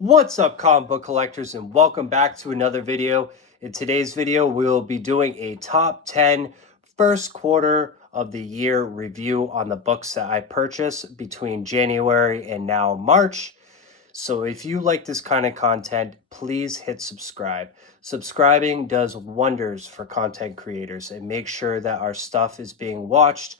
What's up, comic book collectors, and welcome back to another video. In today's video, we'll be doing a top 10 first quarter of the year review on the books that I purchased between January and now March. So if you like this kind of content, please hit subscribe. Subscribing does wonders for content creators and make sure that our stuff is being watched,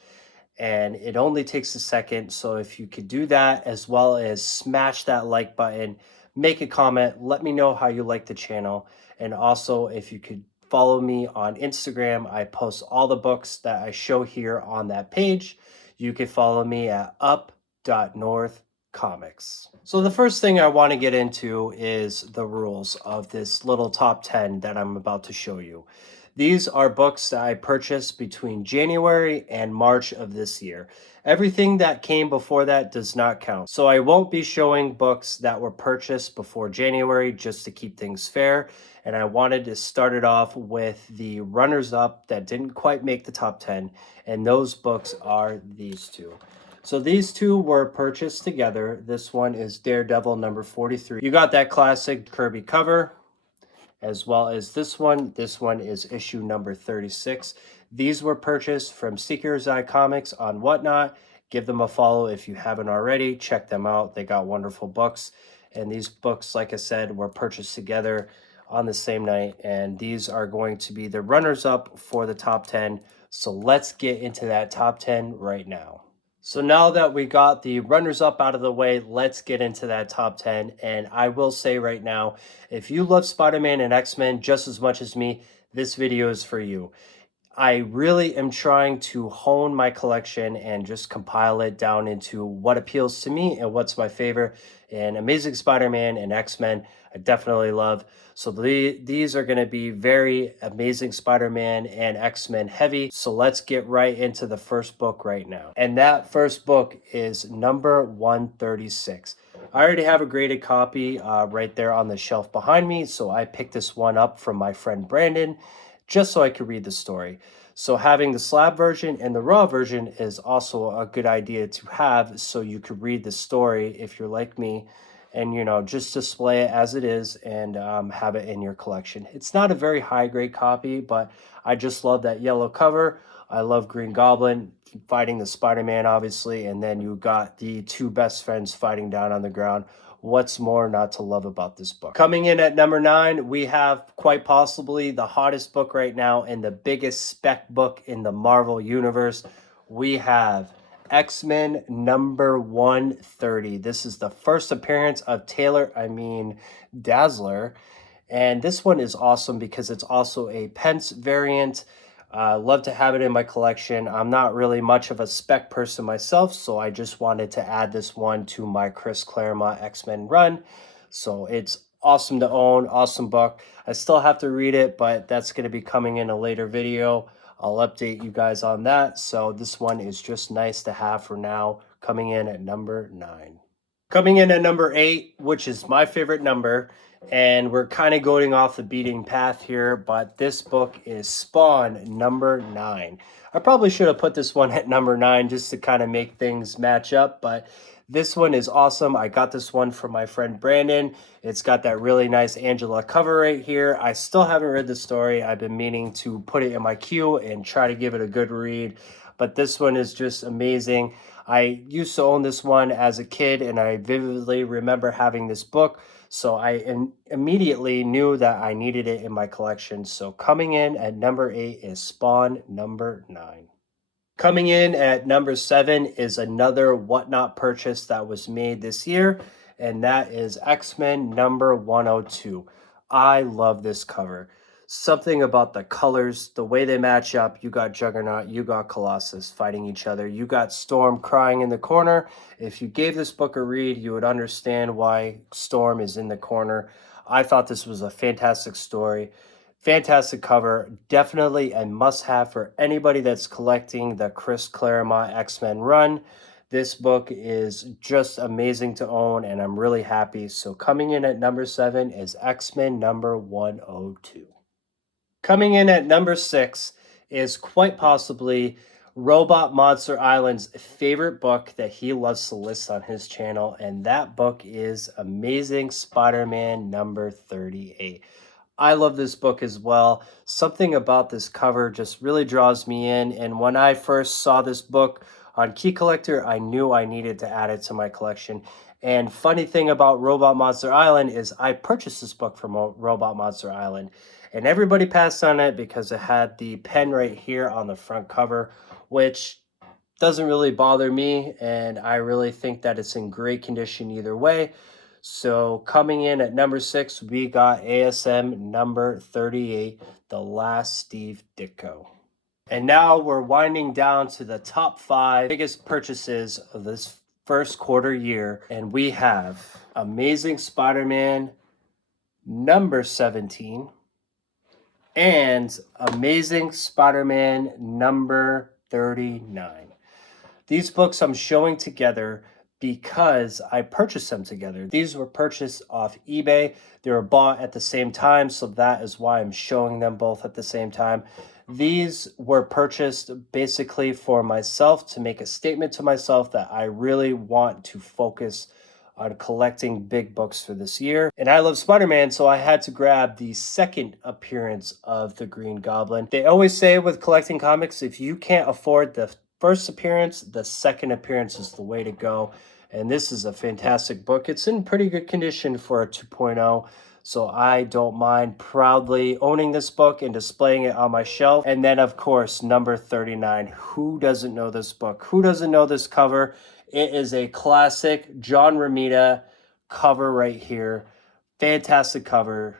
and it only takes a second. So if you could do that, as well as smash that like button, make a comment, let me know how you like the channel. And also, if you could follow me on Instagram, I post all the books that I show here on that page. You can follow me at Up.NorthComics. So the first thing I want to get into is the rules of this little top 10 that I'm about to show you. These are books that I purchased between January and March of this year. Everything that came before that does not count. So I won't be showing books that were purchased before January, just to keep things fair. And I wanted to start it off with the runners-up that didn't quite make the top 10. And those books are these two. So these two were purchased together. This one is Daredevil number 43. You got that classic Kirby cover, as well as this one. This one is issue number 36. These were purchased from Seeker's Eye Comics on Whatnot. Give them a follow if you haven't already. Check them out. They got wonderful books. And these books, like I said, were purchased together on the same night. And these are going to be the runners-up for the top 10. So let's get into that top 10 right now. So now that we got the runners-up out of the way, let's get into that top 10. And I will say right now, if you love Spider-Man and X-Men just as much as me, this video is for you. I really am trying to hone my collection and just compile it down into what appeals to me and what's my favorite. And Amazing Spider-Man and X-Men, I definitely love. So these are going to be very Amazing Spider-Man and X-Men heavy. So let's get right into the first book right now. And that first book is number 136. I already have a graded copy right there on the shelf behind me. So I picked this one up from my friend Brandon, just so I could read the story. So having the slab version and the raw version is also a good idea to have, so you could read the story if you're like me, and just display it as it is and have it in your collection. It's not a very high grade copy, but I just love that yellow cover. I love Green Goblin fighting the Spider-Man, obviously, and then you got the two best friends fighting down on the ground. What's more not to love about this book? Coming in at number 9, we have quite possibly the hottest book right now and the biggest spec book in the Marvel Universe. We have X-Men number 130. This is the first appearance of Dazzler. And this one is awesome because it's also a Pence variant. Love to have it in my collection. I'm not really much of a spec person myself, so I just wanted to add this one to my Chris Claremont X-Men run. So it's awesome to own, awesome book. I still have to read it, but that's going to be coming in a later video. I'll update you guys on that. So this one is just nice to have for now, coming in at number 9. Coming in at number 8, which is my favorite number, and we're kind of going off the beating path here, but this book is Spawn number 9. I probably should have put this one at number 9 just to kind of make things match up, but this one is awesome. I got this one from my friend Brandon. It's got that really nice Angela cover right here. I still haven't read the story. I've been meaning to put it in my queue and try to give it a good read, but this one is just amazing. I used to own this one as a kid, and I vividly remember having this book. So I immediately knew that I needed it in my collection. So coming in at number 8 is Spawn number 9. Coming in at number 7 is another Whatnot purchase that was made this year, and that is X-Men number 102. I love this cover. Something about the colors, the way they match up. You got Juggernaut, you got Colossus fighting each other. You got Storm crying in the corner. If you gave this book a read, you would understand why Storm is in the corner. I thought this was a fantastic story. Fantastic cover. Definitely a must-have for anybody that's collecting the Chris Claremont X-Men run. This book is just amazing to own, and I'm really happy. So coming in at number 7 is X-Men number 102. Coming in at number 6 is quite possibly Robot Monster Island's favorite book that he loves to list on his channel, and that book is Amazing Spider-Man number 38. I love this book as well. Something about this cover just really draws me in, and when I first saw this book on Key Collector, I knew I needed to add it to my collection. And funny thing about Robot Monster Island is I purchased this book from Robot Monster Island, and everybody passed on it because it had the pen right here on the front cover, which doesn't really bother me, and I really think that it's in great condition either way. So coming in at number 6, we got ASM number 38, The Last Steve Ditko. And now we're winding down to the top 5 biggest purchases of this first quarter year, and we have Amazing Spider-Man number 17 and Amazing Spider-Man number 39. These books I'm showing together because I purchased them together. These were purchased off eBay. They were bought at the same time, so that is why I'm showing them both at the same time. These were purchased basically for myself, to make a statement to myself that I really want to focus on collecting big books for this year. And I love Spider-Man, so I had to grab the second appearance of the Green Goblin. They always say with collecting comics, if you can't afford the first appearance, the second appearance is the way to go. And this is a fantastic book. It's in pretty good condition for a 2.0. So I don't mind proudly owning this book and displaying it on my shelf. And then, of course, number 39. Who doesn't know this book? Who doesn't know this cover? It is a classic John Romita cover right here. Fantastic cover,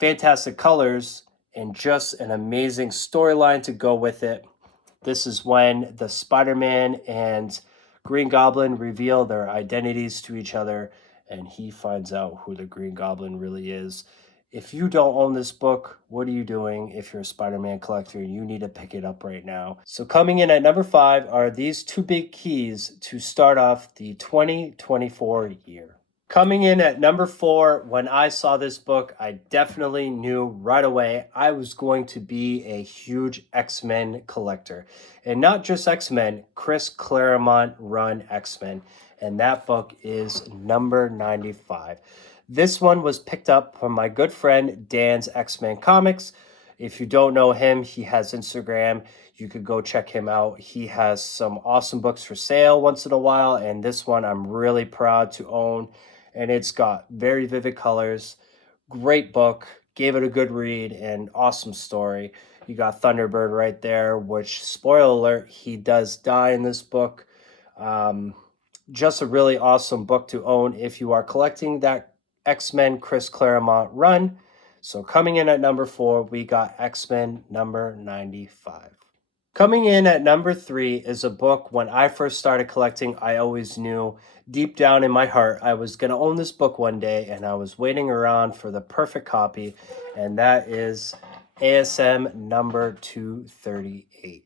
fantastic colors, and just an amazing storyline to go with it. This is when the Spider-Man and Green Goblin reveal their identities to each other, and he finds out who the Green Goblin really is. If you don't own this book, what are you doing? If you're a Spider-Man collector, you need to pick it up right now. So coming in at number 5 are these 2 big keys to start off the 2024 year. Coming in at number 4, when I saw this book, I definitely knew right away I was going to be a huge X-Men collector. And not just X-Men, Chris Claremont run X-Men. And that book is number 95. This one was picked up from my good friend Dan's X-Men Comics. If you don't know him, he has Instagram. You could go check him out. He has some awesome books for sale once in a while, and this one I'm really proud to own. And it's got very vivid colors, great book, gave it a good read, and awesome story. You got Thunderbird right there, which, spoiler alert, he does die in this book. Just a really awesome book to own if you are collecting that X-Men Chris Claremont run. So coming in at number 4, we got X-Men number 95. Coming in at number 3 is a book when I first started collecting, I always knew deep down in my heart I was going to own this book one day, and I was waiting around for the perfect copy, and that is ASM number 238.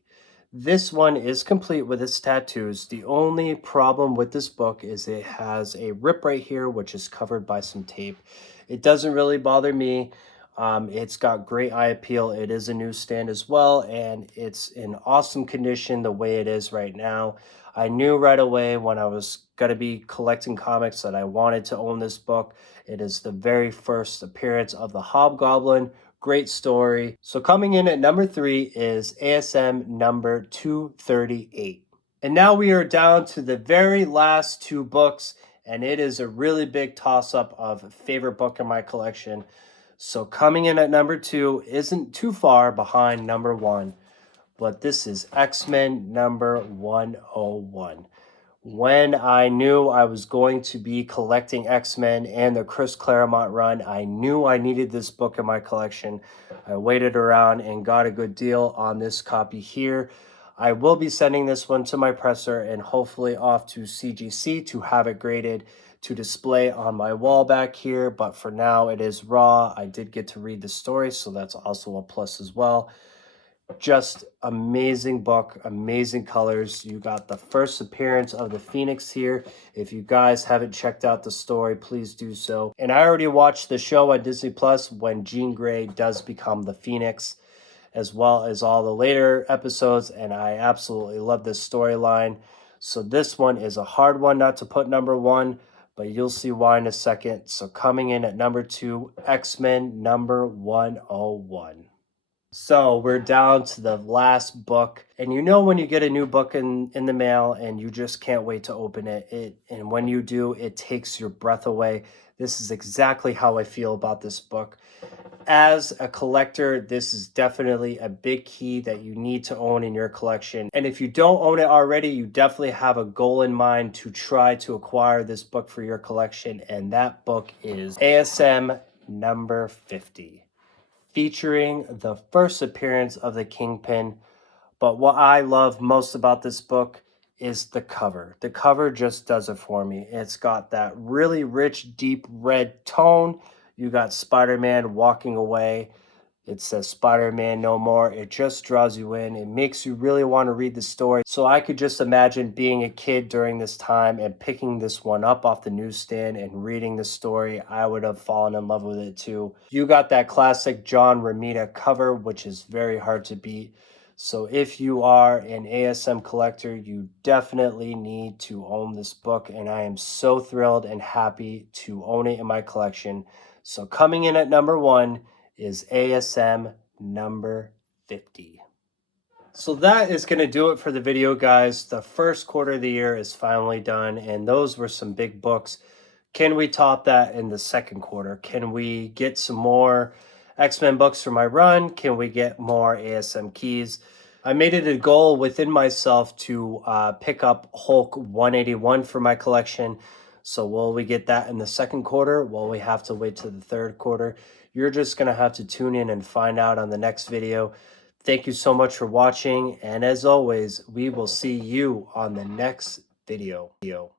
This one is complete with its tattoos. The only problem with this book is it has a rip right here, which is covered by some tape. It doesn't really bother me. It's got great eye appeal. It is a newsstand as well, and it's in awesome condition the way it is right now. I knew right away when I was going to be collecting comics that I wanted to own this book. It is the very first appearance of the Hobgoblin. Great story. So coming in at number 3 is ASM number 238. And now we are down to the very last 2 books, and it is a really big toss-up of favorite book in my collection. So coming in at number 2 isn't too far behind number 1, but this is X-Men number 101. When I knew I was going to be collecting X-Men and the Chris Claremont run, I knew I needed this book in my collection. I waited around and got a good deal on this copy here. I will be sending this one to my presser and hopefully off to CGC to have it graded to display on my wall back here. But for now, it is raw. I did get to read the story, so that's also a plus as well. Just amazing book, amazing colors. You got the first appearance of the Phoenix here. If you guys haven't checked out the story, please do so. And I already watched the show on Disney Plus when Jean Grey does become the Phoenix. as well as all the later episodes, and I absolutely love this storyline. So this one is a hard one not to put number one, but you'll see why in a second. So coming in at number two, X-Men number 101. So we're down to the last book, and you know when you get a new book in the mail and you just can't wait to open it, and when you do, it takes your breath away. This is exactly how I feel about this book. As a collector, this is definitely a big key that you need to own in your collection. And if you don't own it already, you definitely have a goal in mind to try to acquire this book for your collection, and that book is ASM number 50, featuring the first appearance of the Kingpin. But what I love most about this book is the cover. The cover just does it for me. It's got that really rich, deep red tone. You got Spider-Man walking away. It says Spider-Man no more. It just draws you in. It makes you really want to read the story. So I could just imagine being a kid during this time and picking this one up off the newsstand and reading the story. I would have fallen in love with it too. You got that classic John Romita cover, which is very hard to beat. So if you are an ASM collector, you definitely need to own this book, and I am so thrilled and happy to own it in my collection. So coming in at number one is ASM number 50. So that is going to do it for the video, guys. The first quarter of the year is finally done, and those were some big books. Can we top that in the second quarter? Can we get some more X-Men books for my run? Can we get more ASM keys? I made it a goal within myself to pick up Hulk 181 for my collection. So will we get that in the second quarter? Well, we have to wait to the third quarter. You're just going to have to tune in and find out on the next video. Thank you so much for watching. And as always, we will see you on the next video.